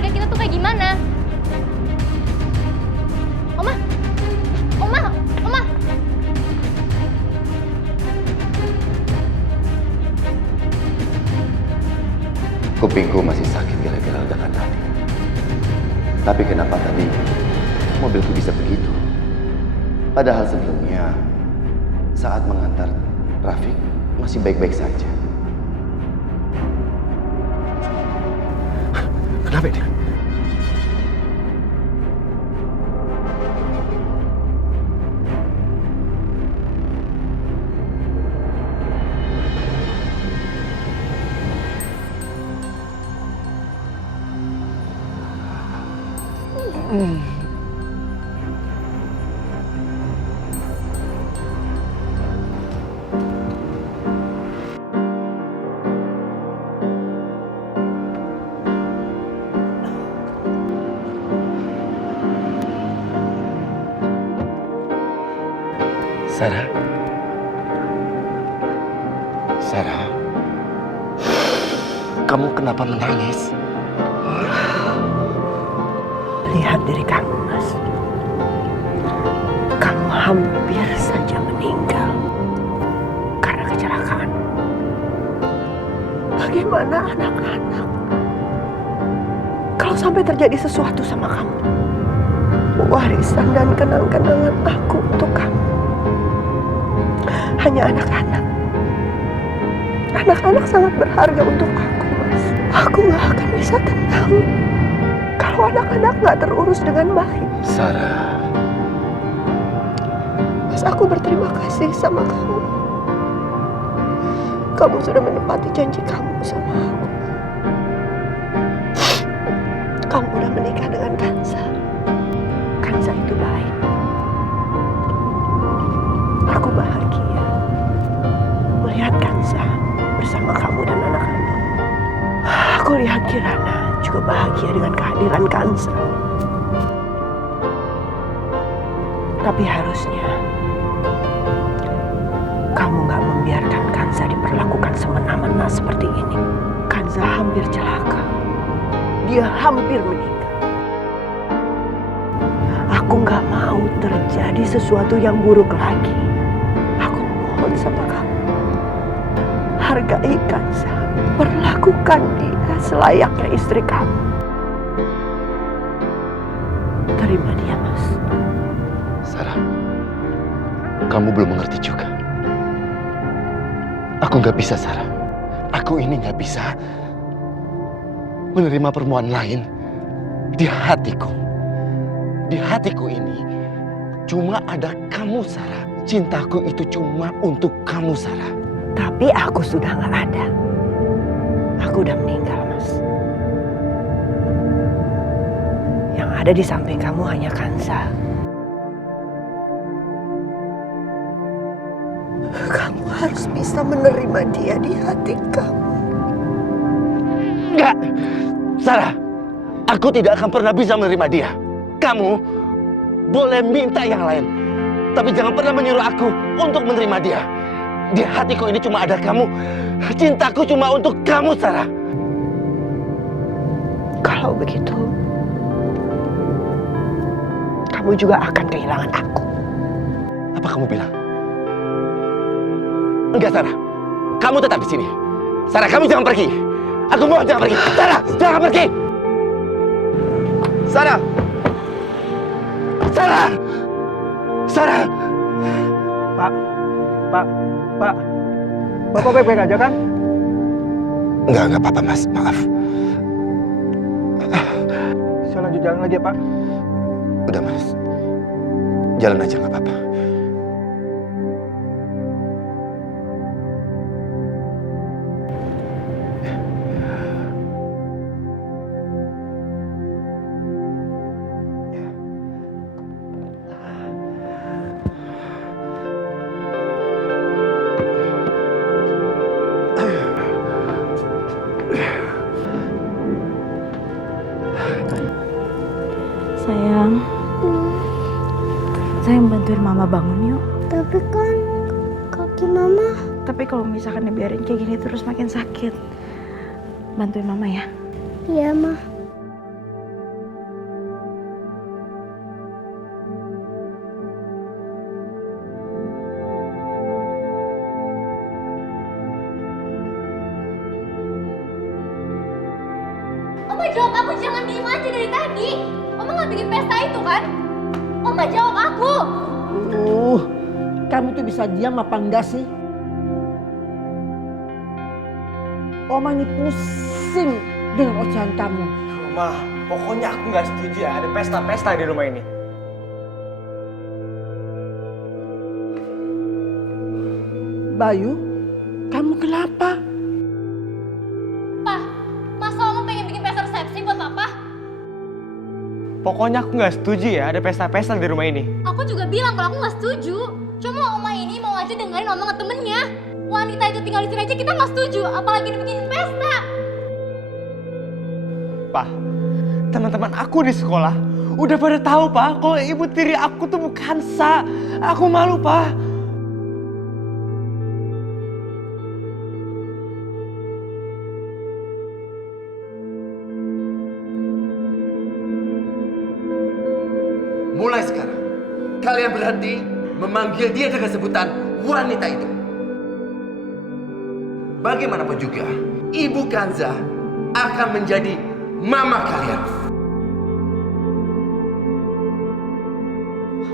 keluarga kita tuh kayak gimana. Oma, Oma, Oma. Kupingku masih sakit gara-gara ledakan tadi. Tapi kenapa tadi mobilku bisa begitu? Padahal sebelumnya saat mengantar Rafiq masih baik-baik saja. Kenapa ini? Sarah? Sarah? Kamu kenapa menangis? Lihat diri kamu, Mas. Kamu hampir saja meninggal karena kecelakaan. Bagaimana anak-anak? Kalau sampai terjadi sesuatu sama kamu, warisan dan kenang-kenangan aku untuk kamu hanya anak-anak. Anak-anak sangat berharga untuk aku, Mas. Aku gak akan bisa tenang kalau anak-anak gak terurus dengan baik. Sarah. Mas, aku berterima kasih sama kamu. Kamu sudah menepati janji kamu sama aku. Kamu udah menikah dengan Kansa. Kansa itu baik. Aku bahagia melihat Kansa bersama kamu dan anak-anak. Aku lihat Kirana juga bahagia dengan kehadiran Kansa. Tapi harusnya kamu gak membiarkan Kansa diperlakukan semena-mena seperti ini. Kansa hampir celaka. Dia hampir meninggal. Aku gak mau terjadi sesuatu yang buruk lagi. Aku mohon sama kamu, hargai Kansa. Perlakukan dia selayaknya istri kamu. Terima dia, Mas. Sarah, kamu belum mengerti juga. Aku nggak bisa, Sarah. Aku ini nggak bisa menerima perempuan lain di hatiku. Di hatiku ini cuma ada kamu, Sarah. Cintaku itu cuma untuk kamu, Sarah. Tapi aku sudah nggak ada. Aku udah meninggal, Mas. Yang ada di samping kamu hanya Kansa. Kamu harus bisa menerima dia di hati kamu. Enggak, Sarah. Aku tidak akan pernah bisa menerima dia. Kamu boleh minta yang lain, tapi jangan pernah menyuruh aku untuk menerima dia. Di hatiku ini cuma ada kamu. Cintaku cuma untuk kamu, Sarah. Kalau begitu, kamu juga akan kehilangan aku. Apa kamu bilang? Enggak, Sarah. Kamu tetap di sini. Sarah, kamu jangan pergi. Aku mohon jangan pergi. Sarah, jangan pergi. Sarah. Sarah. Sarah. Pak. Bapak baik-baik aja kan? Enggak apa-apa, Mas. Maaf. Saya lanjut jalan lagi ya, Pak. Udah, Mas. Jalan aja, nggak apa-apa. Sayang bantuin mama bangun yuk. Tapi kan kaki mama. Tapi kalau misalkan dibiarin kayak gini terus makin sakit. Bantuin mama ya. Iya, Ma. kamu jangan diem aja dari tadi. Oma nggak bikin pesta itu kan? Oma jawab aku. Kamu tuh bisa diam apa enggak sih? Oma ini pusing dengan ocehan kamu. Ma, pokoknya aku nggak setuju ya ada pesta-pesta di rumah ini. Bayu, kamu kenapa? Pak, masa Oma pengen bikin pesta resepsi buat Papa? Pokoknya aku nggak setuju ya ada pesta-pesta di rumah ini. Aku juga bilang kalau aku nggak setuju. Cuma Oma ini mau aja dengerin omongan temennya. Wanita itu tinggal di sini aja kita nggak setuju, apalagi dibikin pesta. Pak, teman-teman aku di sekolah udah pada tahu Pak kalau ibu tiri aku tuh bukan Sa. Aku malu Pak. Mulai sekarang, kalian berhenti memanggil dia dengan sebutan wanita itu. Bagaimanapun juga, Ibu Kanza akan menjadi mama kalian.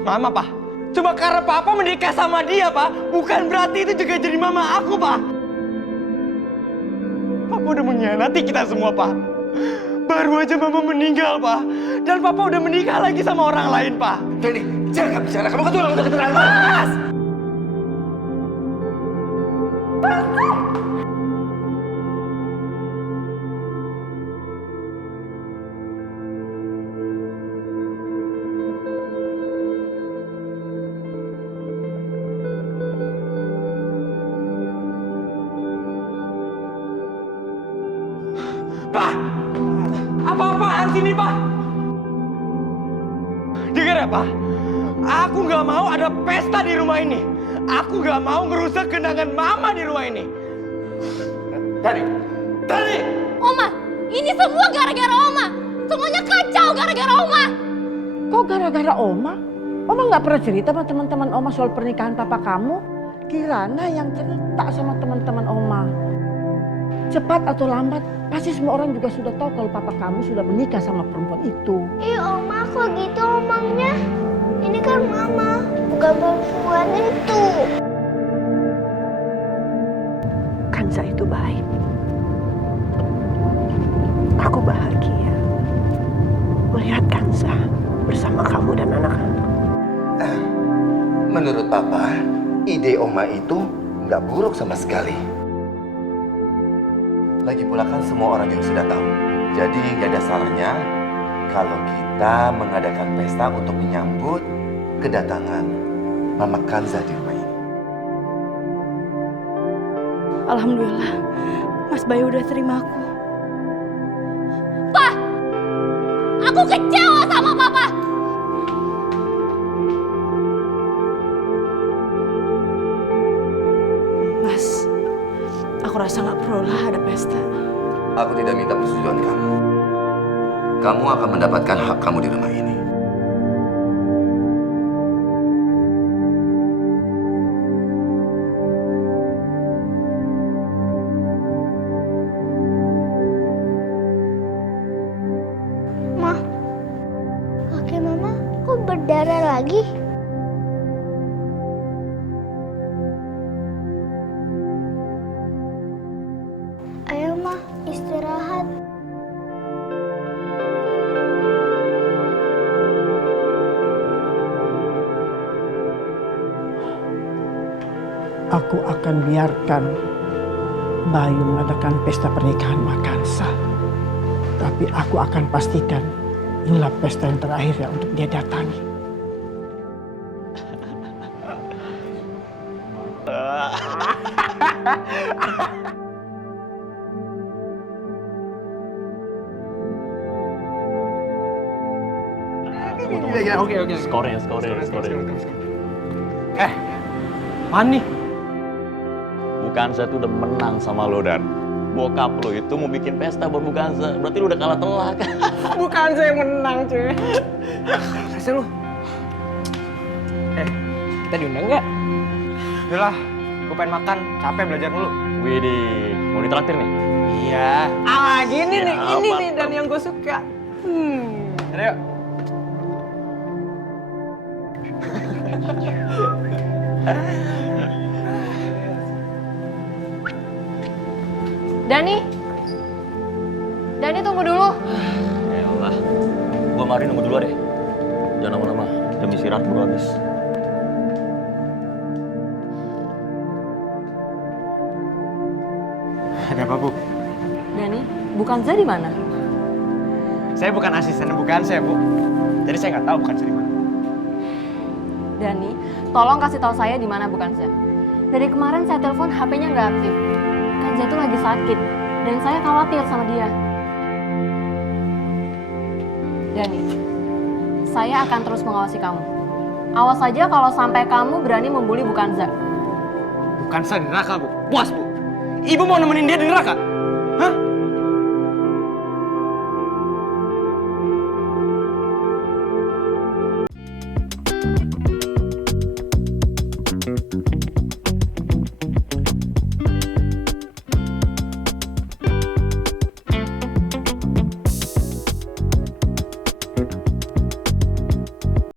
Mama Pak, cuma karena Papa menikah sama dia Pak, bukan berarti itu juga jadi mama aku Pak. Papa udah mengkhianati kita semua Pak. Baru aja Mama meninggal Pak, dan Papa udah menikah lagi sama orang lain Pak. Jadi, jangan bicara, kamu ketulang untuk keterlaluan. Pak, apa-apaan sini Pak? Dengar ya Pak, aku nggak mau ada pesta di rumah ini. Aku nggak mau ngerusak kenangan Mama di rumah ini. Tadi. Oma, ini semua gara-gara Oma. Semuanya kacau gara-gara Oma. Kok gara-gara Oma? Oma nggak pernah cerita sama teman-teman Oma soal pernikahan papa kamu? Kirana yang cerita sama teman-teman Oma. Cepat atau lambat, pasti semua orang juga sudah tahu kalau papa kamu sudah menikah sama perempuan itu. Ih, Oma kok gitu omongnya? Ini kan Mama, bukan perempuan itu. Kanza itu baik. Aku bahagia melihat Kanza bersama kamu dan anak-anak. Menurut Papa, ide Oma itu nggak buruk sama sekali. Lagi pula kan semua orang juga sudah tahu. Jadi gak ada salahnya kalau kita mengadakan pesta untuk menyambut kedatangan Mama Kanza di rumah ini. Alhamdulillah, Mas Bayu udah terima aku. Pak, aku kecewa sama Papa. Mas, aku rasa nggak perlu lah ada pesta. Aku tidak minta persetujuan kamu. Kamu akan mendapatkan hak kamu di rumah ini. Ma, kaki Mama kok berdarah lagi? Ayo Ma, istirahat. Aku akan biarkan Bayu mengadakan pesta pernikahan Makansa. Tapi aku akan pastikan inilah pesta yang terakhir ya untuk dia datangi. Oke. Skornya. Mani. Bukanza tuh udah menang sama lo dan bokap lo itu mau bikin pesta buat Bukanza. Berarti lo udah kalah telak. Bukan saya yang menang cuy. Kasih lu. Kita diundang nggak? Udah lah, gue pengen makan. Capek belajar dulu. Widih, mau ditraktir nih? Iya. Ah, gini nih, Ya, ini Pak. nih dan yang gue suka. Ayo. Dani. Dani tunggu dulu. Ya Allah. Gua mari nunggu dulu deh. Jangan lama-lama. Jam istirahat baru habis. Ada apa, Bu? Dani, bukan Za di mana? Saya bukan asisten bukan saya, Bu. Jadi saya nggak tahu bukan saya di mana. Dani, tolong kasih tahu saya di mana bukan Za. Dari kemarin saya telepon HP-nya nggak aktif. Kanza itu lagi sakit dan saya khawatir sama dia. Dani, saya akan terus mengawasi kamu. Awas saja kalau sampai kamu berani membuli bukan Za. Bukan saya di neraka, Bu. Puas, Bu. Ibu mau nemenin dia di neraka? Hah?